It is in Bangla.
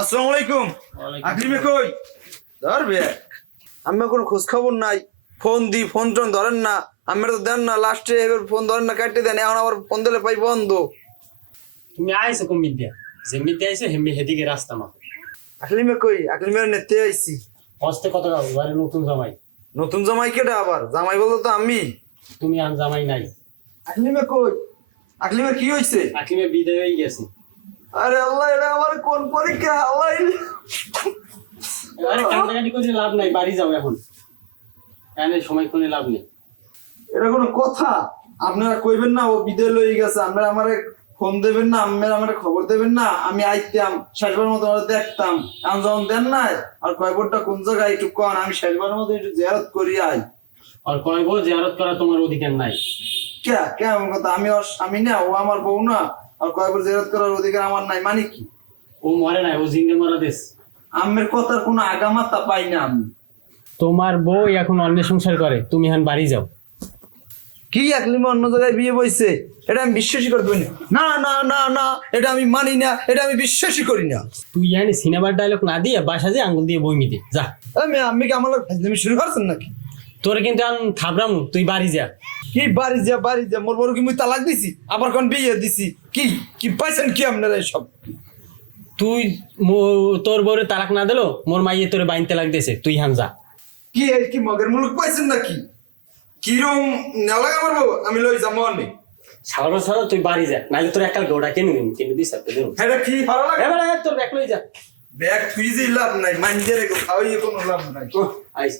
আসসালামু আলাইকুম। আকলিমে কই? ধরবে আমি কোনো খোঁজ খবর নাই, ফোন দি ফোন টোন ধরেন না, আমার তো দেন না, লাস্টে এবার ফোন ধরেন না, কাটতে দেন, এখন আবার ফোন দিলে পাই বন্ধ। তুমি আইছো কোন মিদ্যা যেমিতে আইছো হেমি হেদিকে রাস্তা মা আকলিমে কই? আকলিমের নেতে আইছি। হস্তে কত বারে নতুন জামাই। নতুন জামাই কেটা আবার? জামাই বলতো তো আমি। তুমি আন জামাই নাই। আকলিমে কই? আকলিমের কি হইছে? আকিমে বিদায় হয়ে গেছে। আরে আল্লাহ, এটা আমার কোন পরীক্ষা? আল্লাহ, আরে কান্দাকাটি করে লাভ নাই, বাড়ি যাও এখন। এনে সময় করে লাভ নেই। এটা কোনো কথা? আপনারা কইবেন না ও বিদেয় লই গেছে, আপনারা আমারে ফোন দেবেন না, আপনারা আমারে খবর দেবেন না, আমি আইতাম শেষবার মতো ওরা দেখতাম। এখন যখন দেন নাই আর কয়বরটা কোন জায়গায় একটু কন, আমি শেষবার মতো একটু জিয়ারত করি আই। আর কয়বো জিয়ারত করা তোমার অধিকার নাই। কেমন কথা? আমি ওর স্বামী না, ও আমার বউ না, আর কয়বার জিয়ারত করার অধিকার আমার নাই মানে কি? ও মরে নাই, ও জিন্দে মারা দেশ। আমের কথার কোনো আগামাতা পাই না আমি। তোমার বউ এখন অন্য সংসার করে, তুমি এখন বাড়ি যাও। কি আকলিমা অন্য জায়গায় বিয়ে বইছে? এটা আমি বিশ্বাসই করতে পারি না। না না না না, এটা আমি মানি না, এটা আমি বিশ্বাসই করি না। তুই এনে সিনেমার ডায়লগ না দিয়ে বাসা দিয়ে আঙ্গুল দিয়ে বই মিতে যা। আমি কি আমার ফাজলামি শুরু করছেন নাকি? তোর কিন্তু আমি থাবরামু, তুই বাড়ি যা। কি বাড়ি যা মোর বড় কি মুই তালাক দিছি, আবার কোন বিয়ে দিছি? কি কি পাইছেন কি আপনারা সব? তুই তোর বউরে তালাক না দিলো, মোর মাইয়ে তোরে বাইন তালাক দিয়েছে, তুই হান যা। কি এর কি মগের মুলুক পাইছেন নাকি? কিরম নেলা আমার বউ আমি লই যাবো অনে। সারা সারা তুই বাড়ি যা, নাহলে তোর একাল গোড়া কিনে দিস একটা দিন। এটা কি ভালো লাগে? এবারে তোর ব্যাগ লই যা। ব্যাগ থুই যে লাভ নাই, মাইন্ডে রেখো, খাওয়াইয়ে কোনো লাভ নাই। আইস